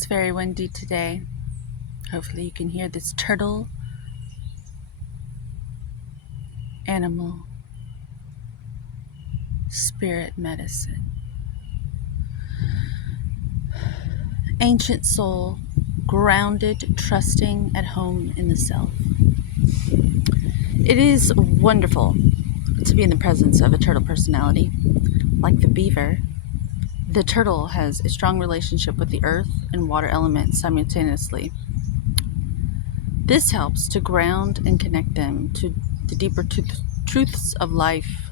It's very windy today. Hopefully, you can hear this turtle animal spirit medicine. Ancient soul, grounded, trusting, at home in the self. It is wonderful to be in the presence of a turtle personality. Like the beaver, the turtle has a strong relationship with the earth and water elements simultaneously. This helps to ground and connect them to the deeper truths of life,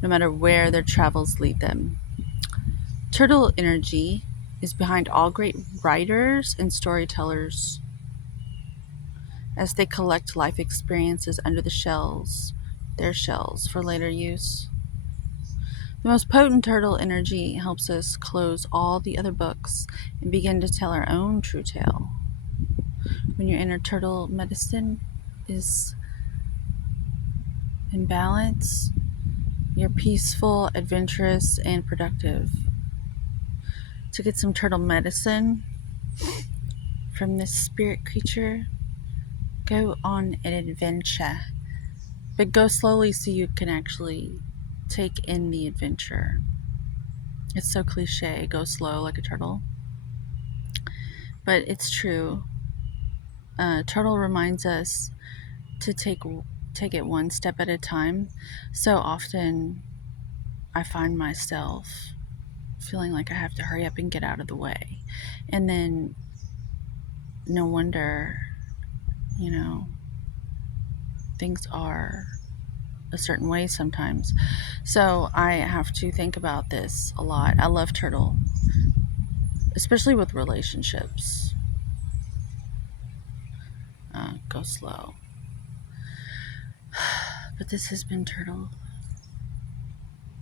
no matter where their travels lead them. Turtle energy is behind all great writers and storytellers as they collect life experiences under their shells for later use. The most potent turtle energy helps us close all the other books and begin to tell our own true tale. When your inner turtle medicine is in balance, you're peaceful, adventurous, and productive. To get some turtle medicine from this spirit creature, go on an adventure. But go slowly so you can actually take in the adventure. It's so cliche, go slow like a turtle. But it's true. Turtle reminds us to take it one step at a time. So often I find myself feeling like I have to hurry up and get out of the way. And then no wonder, things are a certain way sometimes. So I have to think about this a lot. I love turtle, especially with relationships. Go slow. But this has been Turtle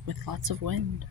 with lots of wind.